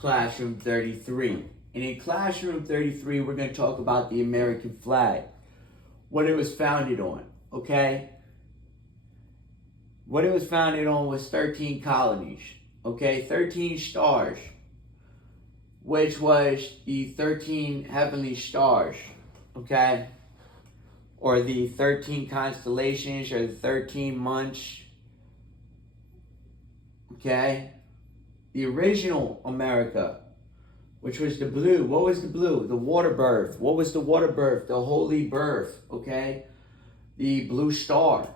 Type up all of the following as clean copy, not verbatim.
Classroom 33. And in Classroom 33, we're going to talk about the American flag, what it was founded on, okay? What it was founded on was 13 colonies, okay? 13 stars, which was the 13 heavenly stars, okay? Or the 13 constellations, or the 13 months, okay? The original America, which was the blue. What was the blue? The water birth. What was the water birth? The holy birth, okay? The blue star,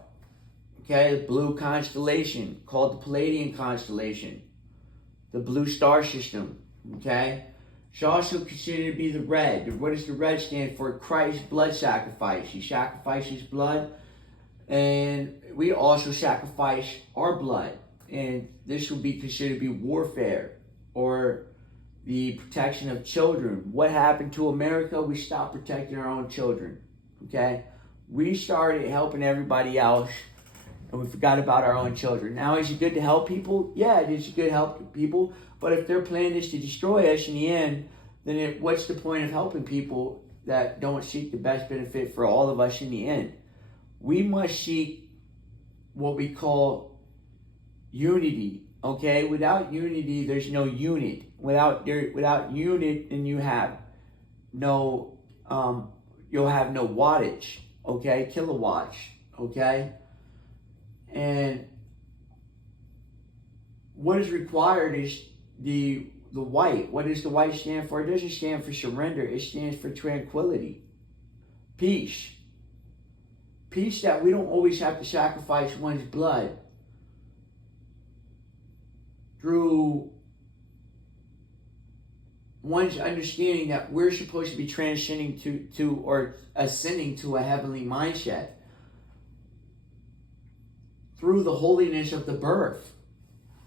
okay? The blue constellation called the Palladian constellation. The blue star system, okay? It's also considered to be the red. What does the red stand for? Christ's blood sacrifice. He sacrificed his blood, and we also sacrifice our blood. And this will be considered to be warfare, or the protection of children. What happened to America? We stopped protecting our own children, okay? We started helping everybody else, and we forgot about our own children. Now, is it good to help people? Yeah, it is good to help people, but if their plan is to destroy us in the end, then what's the point of helping people that don't seek the best benefit for all of us in the end? We must seek what we call unity, okay? Without unity, there's no unit. Without unit, then you have no, you'll have no wattage, okay? Kilowatts, okay? And what is required is the white. What does the white stand for? It doesn't stand for surrender. It stands for tranquility, peace. Peace that we don't always have to sacrifice one's blood through one's understanding that we're supposed to be transcending to or ascending to a heavenly mindset through the holiness of the birth.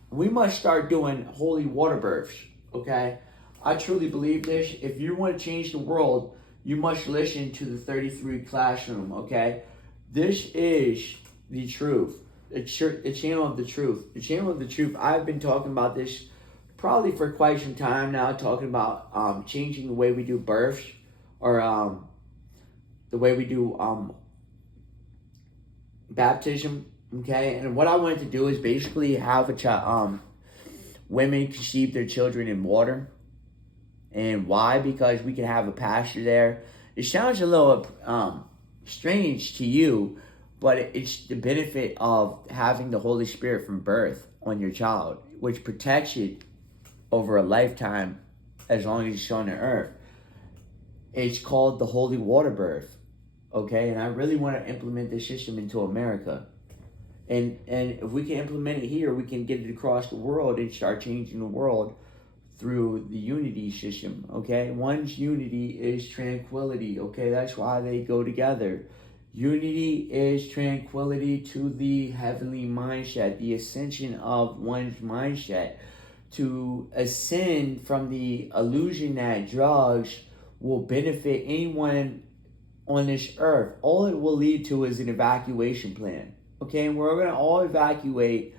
We must start doing holy water births, okay? I truly believe this. If you want to change the world, you must listen to the 33 Classroom, okay? This is the truth. The channel of the truth. The channel of the truth. I've been talking about this probably for quite some time now, talking about changing the way we do births, or the way we do baptism, okay? And what I wanted to do is basically have a child, women conceive their children in water. And why? Because we can have a pastor there. It sounds a little strange to you, but it's the benefit of having the Holy Spirit from birth on your child, which protects it over a lifetime as long as it's on the earth. It's called the holy water birth, okay? And I really want to implement this system into America. And if we can implement it here, we can get it across the world and start changing the world through the unity system, okay? One's unity is tranquility, okay? That's why they go together. Unity is tranquility to the heavenly mindset, the ascension of one's mindset, to ascend from the illusion that drugs will benefit anyone on this earth. All it will lead to is an evacuation plan, okay? And we're going to all evacuate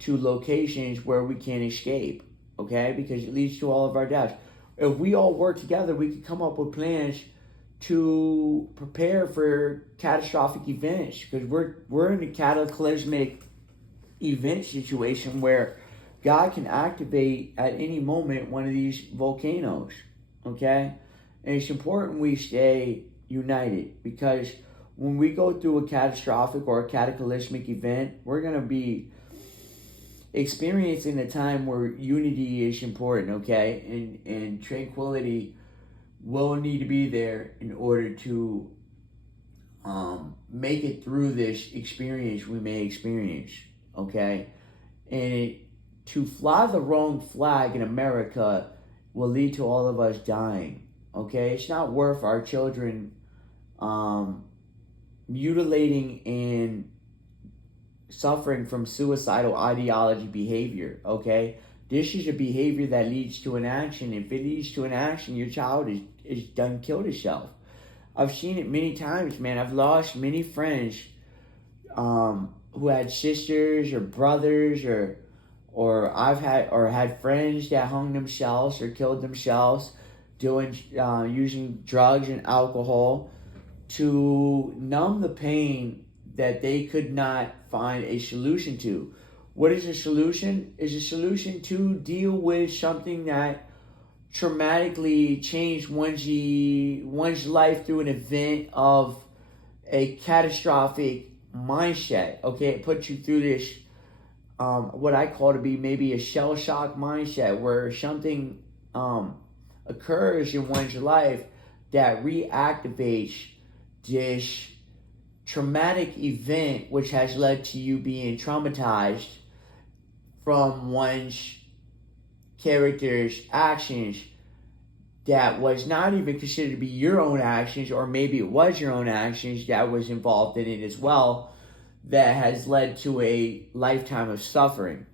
to locations where we can't escape, okay? Because it leads to all of our deaths. If we all work together, we can come up with plans to prepare for catastrophic events, because we're in a cataclysmic event situation where God can activate at any moment one of these volcanoes, okay? And it's important we stay united, because when we go through a catastrophic or a cataclysmic event, we're going to be experiencing a time where unity is important, okay? And tranquility will need to be there in order to make it through this experience we may experience, okay? And to fly the wrong flag in America will lead to all of us dying, okay? It's not worth our children mutilating and suffering from suicidal ideology behavior, okay? This is a behavior that leads to an action. If it leads to an action, your child is done killed itself. I've seen it many times, man. I've lost many friends who had sisters or brothers or I've had friends that hung themselves or killed themselves doing using drugs and alcohol to numb the pain that they could not find a solution to. What is a solution? Is a solution to deal with something that traumatically changed one's life through an event of a catastrophic mindset. Okay, it puts you through this what I call to be maybe a shell shock mindset, where something occurs in one's life that reactivates this traumatic event, which has led to you being traumatized from one's character's actions that was not even considered to be your own actions, or maybe it was your own actions that was involved in it as well, that has led to a lifetime of suffering.